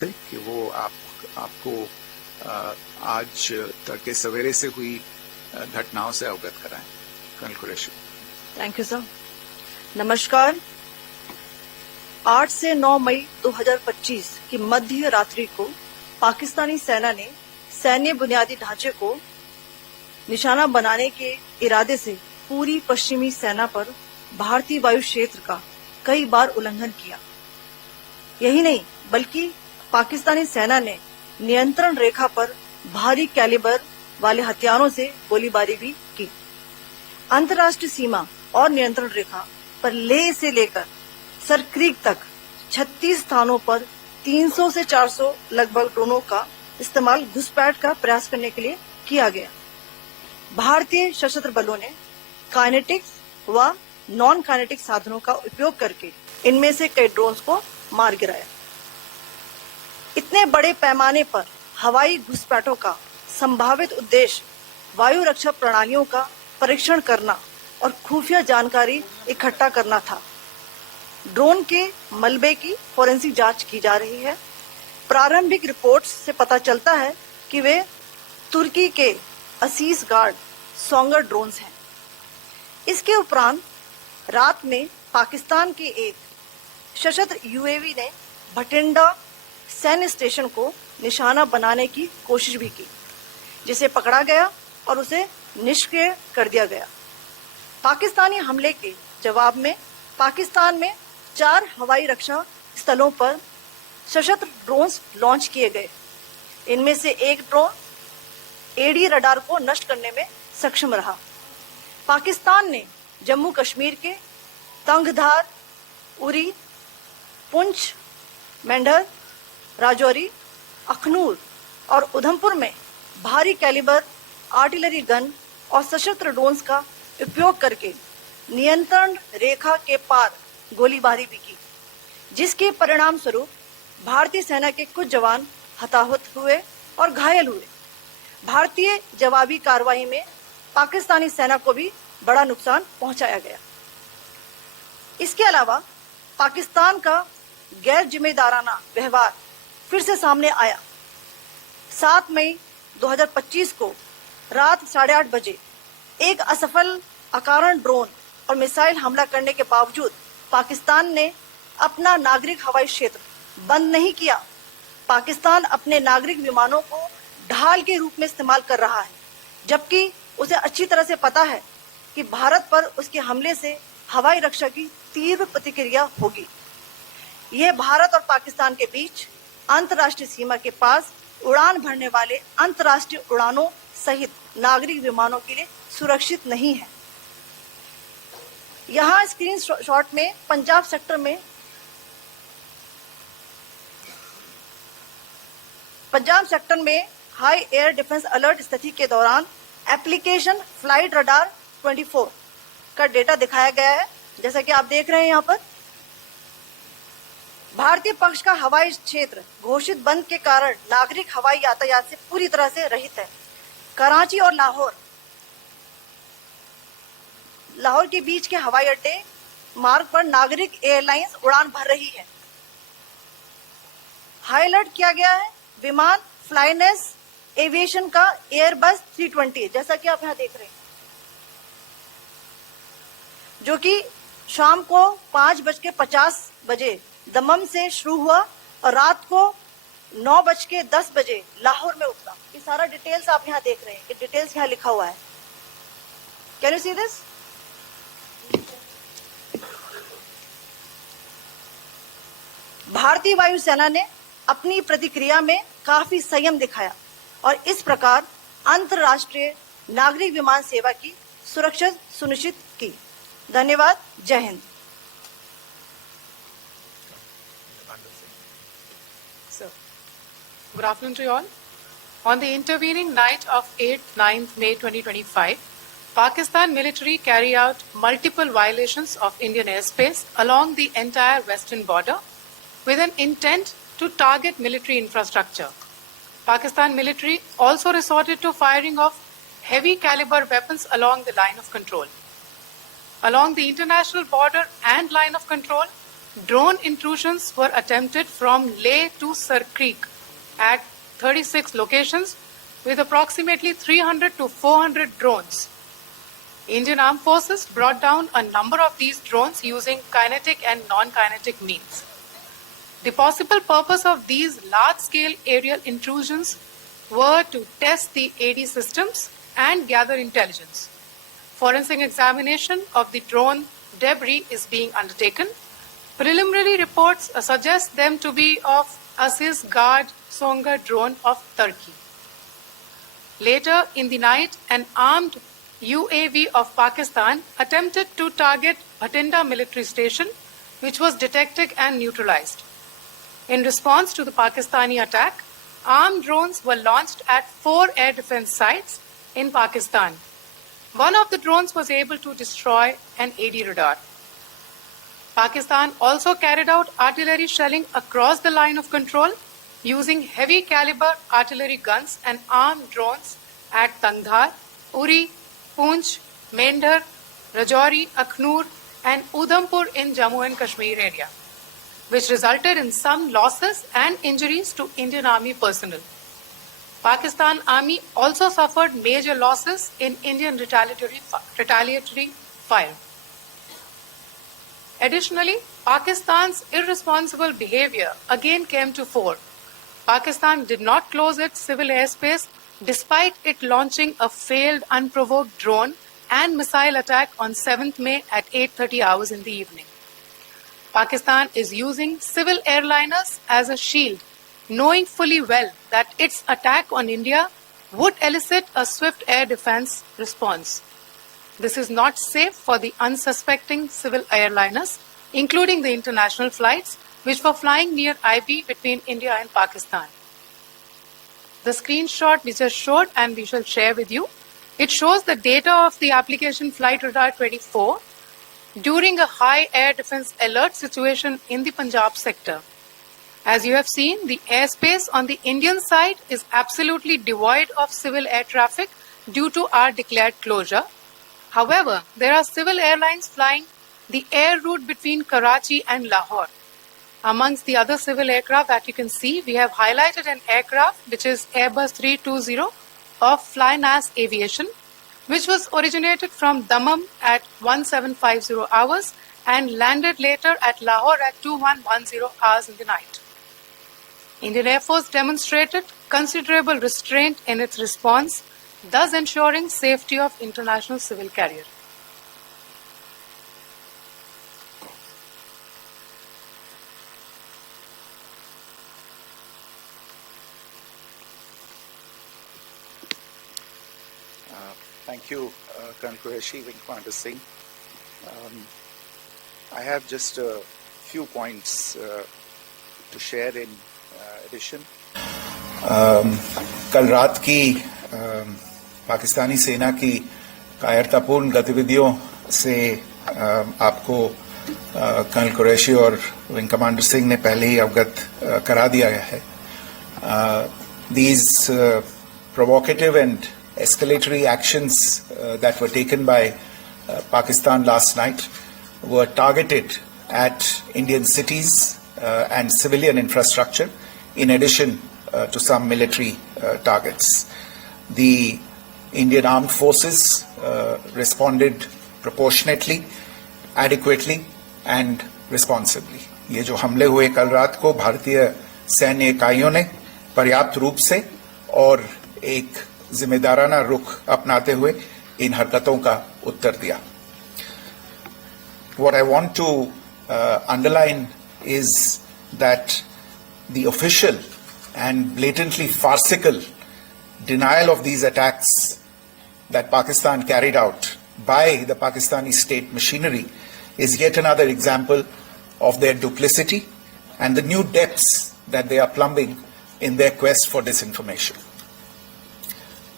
कि वो आपको आज तड़के सवेरे से हुई घटनाओं से अवगत कराएं। Colonel Qureshi. Thank you sir. नमस्कार। 8 से 9 मई 2025 की मध्य रात्रि को पाकिस्तानी सेना ने सैन्य बुनियादी ढांचे को निशाना बनाने के इरादे से पूरी पश्चिमी सेना पर भारतीय वायु क्षेत्र का कई बार उल्लंघन किया। यही नहीं बल्कि पाकिस्तानी सेना ने नियंत्रण रेखा पर भारी कैलिबर वाले हथियारों से गोलीबारी भी की। अंतर्राष्ट्रीय सीमा और नियंत्रण रेखा पर लेह से लेकर सर क्रीक तक 36 स्थानों पर 300 से 400 लगभग ड्रोनों का इस्तेमाल घुसपैठ का प्रयास करने के लिए किया गया। भारतीय सशस्त्र बलों ने काइनेटिक्स व नॉन काइनेटिक साधनों का उपयोग करके इनमें से कई ड्रोन्स को मार गिराया। इतने बड़े पैमाने पर हवाई घुसपैठों का संभावित उद्देश्य वायु रक्षा प्रणालियों का परीक्षण करना और खुफिया जानकारी इकट्ठा करना था। ड्रोन के मलबे की फोरेंसिक जांच की जा रही है। प्रारंभिक रिपोर्ट्स से पता चलता है कि वे तुर्की के असीस गार्ड सोंगर ड्रोन्स हैं। इसके उपरांत रात में पाकिस्तान के एक सशस्त्र यूएवी ने भटिंडा सैन्य स्टेशन को निशाना बनाने की कोशिश भी की, जिसे पकड़ा गया और उसे निष्क्रिय कर दिया गया। पाकिस्तानी हमले के जवाब में पाकिस्तान में 4 हवाई रक्षा स्थलों पर सशस्त्र ड्रोन्स लॉन्च किए गए। इनमें से एक ड्रोन एडी रडार को नष्ट करने में सक्षम रहा। पाकिस्तान ने जम्मू कश्मीर के तंगधार, उरी, पुंछ, मेंढर, राजौरी, अखनूर और उधमपुर में भारी कैलिबर आर्टिलरी गन और सशस्त्र ड्रोन्स का उपयोग करके नियंत्रण रेखा के पार गोलीबारी भी की, जिसके परिणाम स्वरूप भारतीय सेना के कुछ जवान हताहत हुए और घायल हुए। भारतीय जवाबी कार्रवाई में पाकिस्तानी सेना को भी बड़ा नुकसान पहुंचाया गया। इसके अलावा पाकिस्तान का गैर जिम्मेदाराना व्यवहार फिर से सामने आया। 7 मई 2025 को रात 8:30 बजे एक असफल अकारण ड्रोन और मिसाइल हमला करने के बावजूद पाकिस्तान ने अपना नागरिक हवाई क्षेत्र बंद नहीं किया। पाकिस्तान अपने नागरिक विमानों को ढाल के रूप में इस्तेमाल कर रहा है, जबकि उसे अच्छी तरह से पता है कि भारत पर उसके हमले से हवाई रक्षा की तीव्र प्रतिक्रिया होगी। यह भारत और पाकिस्तान के बीच अंतर्राष्ट्रीय सीमा के पास उड़ान भरने वाले अंतर्राष्ट्रीय उड़ानों सहित नागरिक विमानों के लिए सुरक्षित नहीं है। यहाँ स्क्रीन शॉट में पंजाब सेक्टर में हाई एयर डिफेंस अलर्ट स्थिति के दौरान एप्लीकेशन फ्लाइट रडार 24 का डेटा दिखाया गया है। जैसा कि आप देख रहे हैं यहाँ पर भारतीय पक्ष का हवाई क्षेत्र घोषित बंद के कारण नागरिक हवाई यातायात से पूरी तरह से रहित है। कराची और लाहौर के बीच के हवाई अड्डे मार्ग पर नागरिक एयरलाइंस उड़ान भर रही है। हाई अलर्ट किया गया है विमान फ्लाइनेस एविएशन का एयरबस 320, जैसा कि आप यहाँ देख रहे हैं, जो कि शाम को 5:50 बजे दमम से शुरू हुआ और रात को 9:10 बजे लाहौर में उतरा। ये सारा डिटेल्स आप यहाँ देख रहे हैं। ये डिटेल्स यहाँ लिखा हुआ है। Can you see this? भारतीय वायुसेना ने अपनी प्रतिक्रिया में काफी संयम दिखाया और इस प्रकार अंतर्राष्ट्रीय नागरिक विमान सेवा की सुरक्षा सुनिश्चित की। धन्यवाद। जय Hind. Good afternoon to you all. On the intervening night of 8th-9th May 2025, Pakistan military carry out multiple violations of Indian airspace along the entire western border with an intent to target military infrastructure. Pakistan military also resorted to firing of heavy caliber weapons along the line of control. Along the international border and line of control, drone intrusions were attempted from Leh to Sir Creek at 36 locations with approximately 300 to 400 drones. Indian Armed Forces brought down a number of these drones using kinetic and non-kinetic means. The possible purpose of these large-scale aerial intrusions were to test the AD systems and gather intelligence. Forensic examination of the drone debris is being undertaken. Preliminary reports suggest them to be of Aziz Guard Songa drone of Turkey. Later in the night, an armed UAV of Pakistan attempted to target Bhatinda military station, which was detected and neutralized. In response to the Pakistani attack, armed drones were launched at 4 air defense sites in Pakistan. One of the drones was able to destroy an AD radar. Pakistan also carried out artillery shelling across the line of control using heavy caliber artillery guns and armed drones at Tangdhar, Uri, Poonch, Mendhar, Rajouri, Akhnur and Udhampur in Jammu and Kashmir area, which resulted in some losses and injuries to Indian Army personnel. Pakistan Army also suffered major losses in Indian retaliatory fire. Additionally, Pakistan's irresponsible behavior again came to fore. Pakistan did not close its civil airspace despite it launching a failed unprovoked drone and missile attack on 7th May at 8:30 hours in the evening. Pakistan is using civil airliners as a shield, knowing fully well that its attack on India would elicit a swift air defense response. This is not safe for the unsuspecting civil airliners, including the international flights, which were flying near IB between India and Pakistan. The screenshot we just showed and we shall share with you, it shows the data of the application Flight Radar 24 during a high air defense alert situation in the Punjab sector. As you have seen, the airspace on the Indian side is absolutely devoid of civil air traffic due to our declared closure. However, there are civil airlines flying the air route between Karachi and Lahore. Amongst the other civil aircraft that you can see, we have highlighted an aircraft which is Airbus 320 of Flynas Aviation, which was originated from Dammam at 1750 hours and landed later at Lahore at 2110 hours in the night. Indian Air Force demonstrated considerable restraint in its response, thus ensuring safety of international civil carrier. Thank you, Colonel Qureshi, Wing Commander Singh. I have just a few points to share in addition. कल रात की पाकिस्तानी सेना की कायरतापूर्ण गतिविधियों से आपको colonel Qureshi और विंग कमांडर सिंह ने पहले ही अवगत करा दिया है. These provocative and escalatory actions that were taken by Pakistan last night were targeted at Indian cities and civilian infrastructure, in addition to some military targets. The Indian Armed Forces responded proportionately, adequately and responsibly. ये जो हमले हुए कल रात को भारतीय सैन्य इकाइयों ने पर्याप्त रूप से और एक जिम्मेदाराना रुख अपनाते हुए इन हरकतों का उत्तर दिया. What I want to underline is that the official and blatantly farcical denial of these attacks that Pakistan carried out by the Pakistani state machinery is yet another example of their duplicity and the new depths that they are plumbing in their quest for disinformation.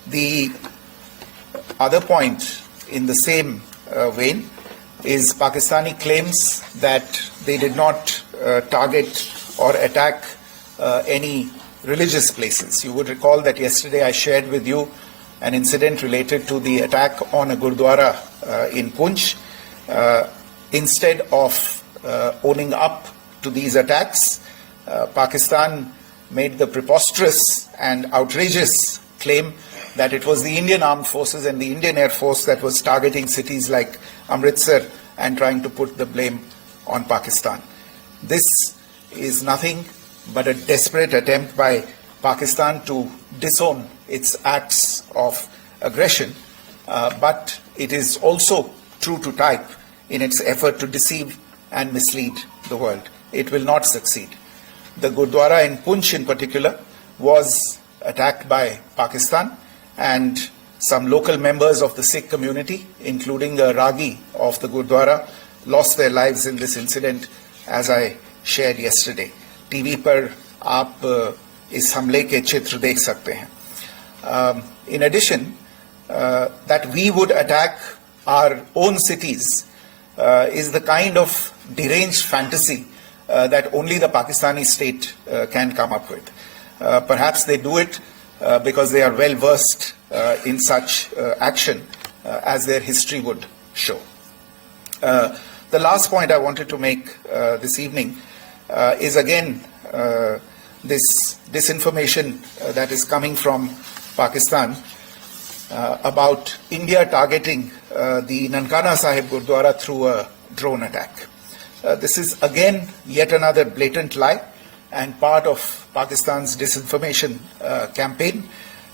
The other point in the same vein is Pakistani claims that they did not target or attack any religious places. You would recall that yesterday I shared with you an incident related to the attack on a Gurdwara in Poonch. Instead of owning up to these attacks. Pakistan made the preposterous and outrageous claim that it was the Indian Armed Forces and the Indian Air Force that was targeting cities like Amritsar and trying to put the blame on Pakistan. This is nothing but a desperate attempt by Pakistan to disown its acts of aggression, but it is also true to type in its effort to deceive and mislead the world. It will not succeed. The Gurdwara in Poonch in particular was attacked by Pakistan, and some local members of the Sikh community, including a Ragi of the Gurdwara, lost their lives in this incident, as I shared yesterday. TV पर आप इस हमले के चित्र देख सकते हैं. In addition, that we would attack our own cities is the kind of deranged fantasy that only the Pakistani state can come up with. Perhaps they do it because they are well versed in such action, as their history would show. The last point I wanted to make this evening is again this disinformation that is coming from Pakistan about India targeting the Nankana Sahib Gurdwara through a drone attack. This is again yet another blatant lie and part of Pakistan's disinformation campaign.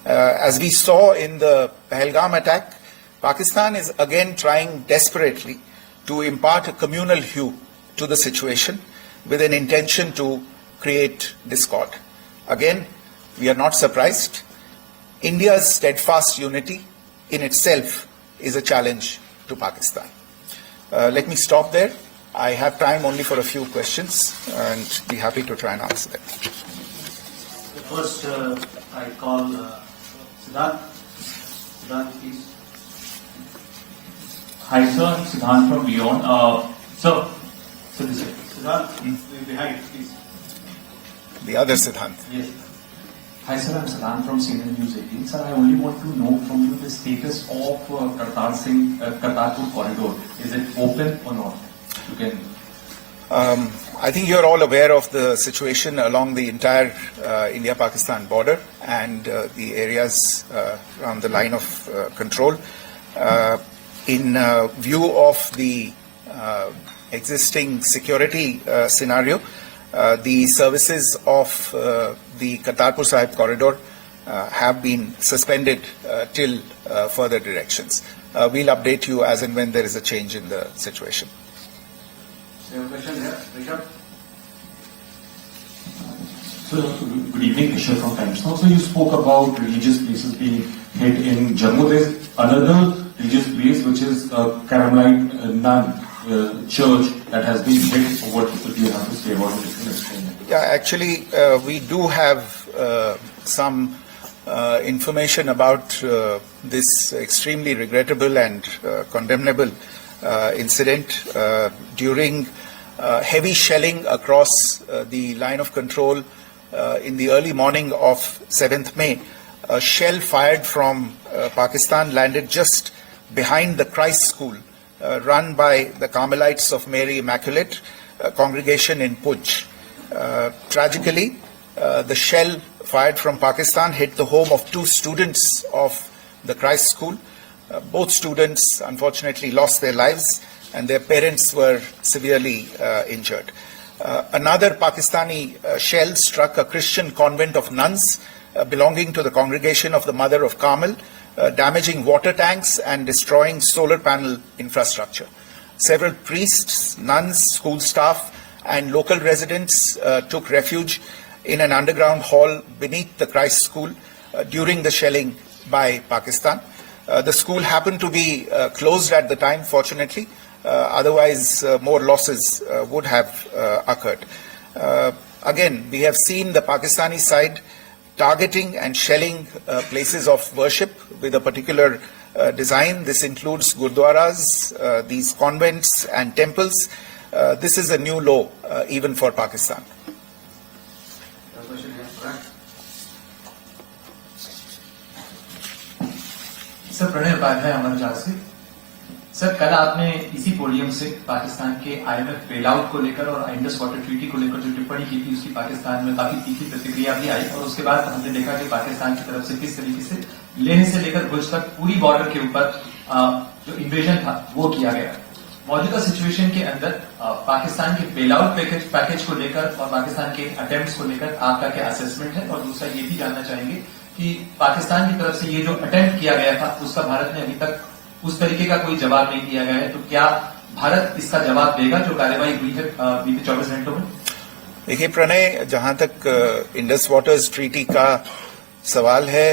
As we saw in the Pahalgam attack, Pakistan is again trying desperately to impart a communal hue to the situation with an intention to create discord. Again, we are not surprised. India's steadfast unity in itself is a challenge to Pakistan. Let me stop there. I have time only for a few questions and be happy to try and answer them. First, I call Siddharth. Siddharth, please. Hi, sir. Siddharth from Lyon. So this is Siddharth, behind, please. The other Siddhant. Yes. Hi, sir. I'm Siddharth from CNN News 18. Sir, I only want to know from you the status of Kartarpur corridor. Is it open or not? You can. I think you're all aware of the situation along the entire India-Pakistan border and the areas around the line of control. In view of the existing security scenario, the services of the Kartarpur Sahib corridor have been suspended till further directions. We'll update you as and when there is a change in the situation. You have a question here, Rishabh? So, good evening, Rishabh from Times Now. So, you spoke about religious places being hit in Jammu. There's another religious place which is Carmelite Nun church that has been hit. What do you have to say about it? Yeah, actually, we do have some information about this extremely regrettable and condemnable incident. During heavy shelling across the line of control in the early morning of 7th May, a shell fired from Pakistan landed just behind the Christ School run by the Carmelites of Mary Immaculate congregation in Poonch. Tragically, the shell fired from Pakistan hit the home of 2 students of the Christ School. Both students unfortunately lost their lives and their parents were severely injured. Another Pakistani shell struck a Christian convent of nuns belonging to the congregation of the Mother of Carmel, damaging water tanks and destroying solar panel infrastructure. Several priests, nuns, school staff and local residents took refuge in an underground hall beneath the Christ School during the shelling by Pakistan. The school happened to be closed at the time, fortunately. Otherwise, more losses would have occurred. Again, we have seen the Pakistani side targeting and shelling places of worship with a particular design. This includes gurdwaras, these convents and temples. This is a new low even for Pakistan. Sir, Pranay Upadhyay, Amar Jhansi. Sir, कल आपने इसी podium से पाकिस्तान के IMF bailout को लेकर और Indus water treaty को लेकर जो टिप्पणी की थी, उसकी पाकिस्तान में काफी तीखी प्रतिक्रिया भी आई और उसके बाद हमने देखा कि पाकिस्तान की तरफ से किस तरीके से लेह से लेकर भुज तक पूरी बॉर्डर के ऊपर जो इन्वेजन था वो किया गया। मौजूदा सिचुएशन के अंदर पाकिस्तान के बेलआउट पैकेज को लेकर और पाकिस्तान के अटेम्प्ट्स को लेकर आपका क्या असेसमेंट है? और दूसरा ये भी जानना चाहेंगे कि पाकिस्तान की तरफ से ये जो अटेम्प्ट किया गया था उसका भारत ने अभी तक उस तरीके का कोई जवाब नहीं दिया गया है, तो क्या भारत इसका जवाब देगा जो कार्रवाई हुई है बीते 24 घंटों में? देखिए प्रणय, जहां तक इंडस वाटर्स ट्रीटी का सवाल है,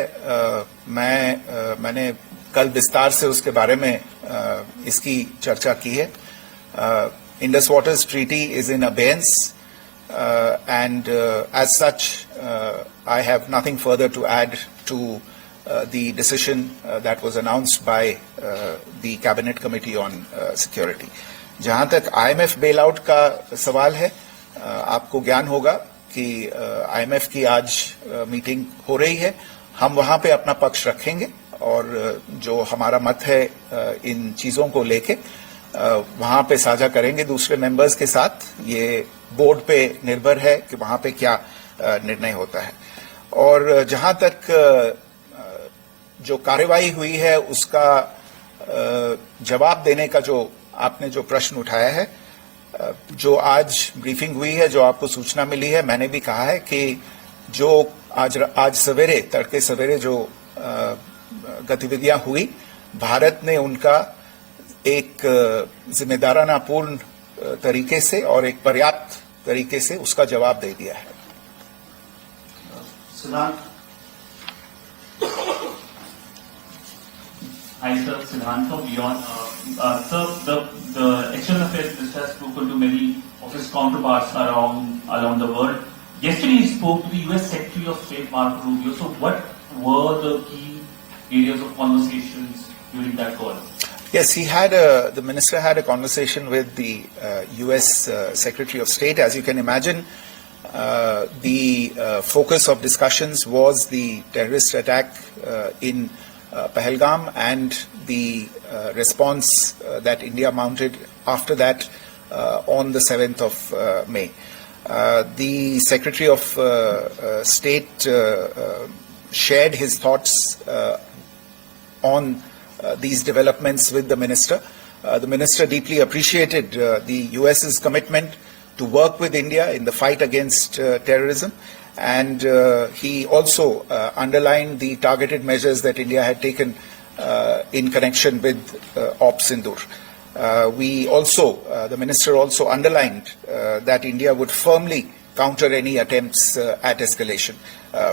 मैंने कल विस्तार से उसके बारे में इसकी चर्चा की है। Indus waters treaty is in abeyance and as such I have nothing further to add to the decision that was announced by the cabinet committee on security. जहां तक IMF bailout का सवाल है, आपको ज्ञान होगा कि IMF की आज मीटिंग हो रही है। हम वहां पे अपना पक्ष रखेंगे और जो हमारा मत है इन चीजों को लेके वहां पे साझा करेंगे दूसरे मेंबर्स के साथ। ये बोर्ड पे निर्भर है कि वहां पे क्या निर्णय होता है। और जहां तक जो कार्रवाई हुई है उसका जवाब देने का जो आपने जो प्रश्न उठाया है, जो आज ब्रीफिंग हुई है, जो आपको सूचना मिली है, मैंने भी कहा है कि जो आज सवेरे तड़के सवेरे जो गतिविधियां हुई, भारत ने उनका एक जिम्मेदाराना पूर्ण तरीके से और एक पर्याप्त तरीके से उसका जवाब दे दिया है। सिद्धांत। Hi sir, Siddhant from Beyond. Sir, the External Affairs Minister has spoken to many of his counterparts around the world. Yesterday he spoke to the US Secretary of State Marco Rubio. So what were the key areas of conversations during that call? Yes, the minister had a conversation with the US Secretary of State. As you can imagine, the focus of discussions was the terrorist attack in Pahalgam and the response that India mounted after that on the 7th of May. The Secretary of State shared his thoughts on these developments with the minister. The minister deeply appreciated the US's commitment to work with India in the fight against terrorism, and he also underlined the targeted measures that India had taken in connection with Ops Sindoor. The minister also underlined that India would firmly counter any attempts at escalation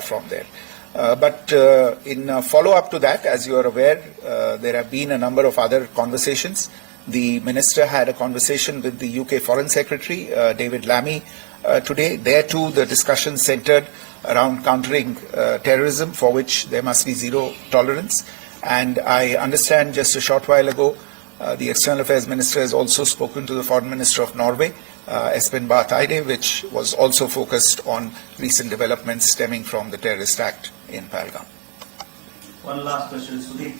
from there. But in follow-up to that, as you are aware, there have been a number of other conversations. The minister had a conversation with the UK Foreign Secretary, David Lammy, today. There too, the discussion centered around countering terrorism, for which there must be zero tolerance. And I understand just a short while ago, the External Affairs Minister has also spoken to the Foreign Minister of Norway, Espen Barth Eide, which was also focused on recent developments stemming from the terrorist act in Pahalgam. One last question, Sudeep.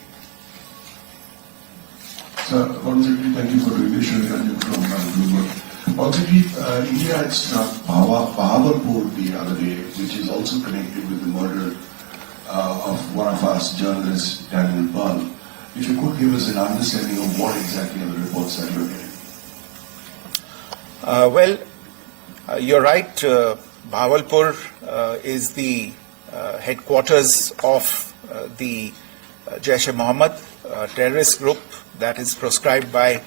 Sir, Foreign Secretary, thank you for doing this. Shri Ranjan from Bloomberg. Foreign Secretary, India had struck Bahawalpur the other day, which is also connected with the murder of one of our journalists, Daniel Pearl. If you could give us an understanding of what exactly are the reports that you're getting. You're right. Bahawalpur is the headquarters of the Jaish-e-Mohammed terrorist group that is proscribed by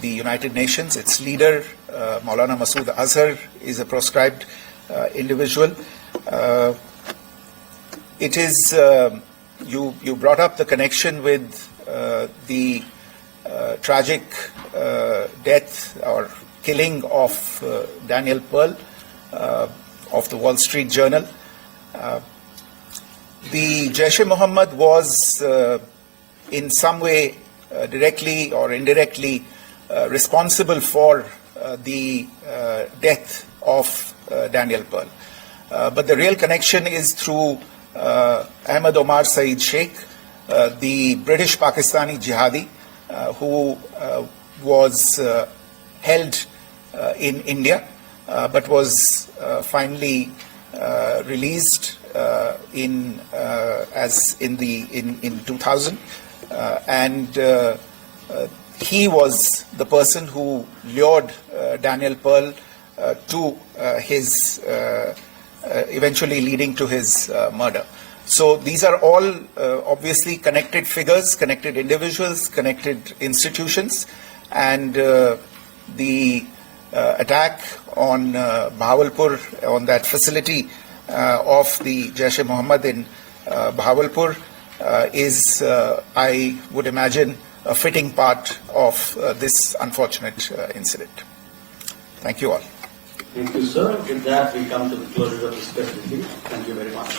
the United Nations. Its leader, Maulana Masood Azhar, is a proscribed individual. It is, you brought up the connection with the tragic death or killing of Daniel Pearl of the Wall Street Journal. The Jaish-e-Mohammed was in some way directly or indirectly responsible for the death of Daniel Pearl. But the real connection is through Ahmed Omar Saeed Sheikh, the British Pakistani jihadi who was held in India, but was finally released in 2000, and he was the person who lured Daniel Pearl to his eventually leading to his murder. So these are all obviously connected figures, connected individuals, connected institutions, and the attack on Bahawalpur, on that facility of the Jaish-e-Mohammed in Bahawalpur, is, I would imagine, a fitting part of this unfortunate incident. Thank you all. Thank you, sir. With that, we come to the closure of this press briefing. Thank you very much.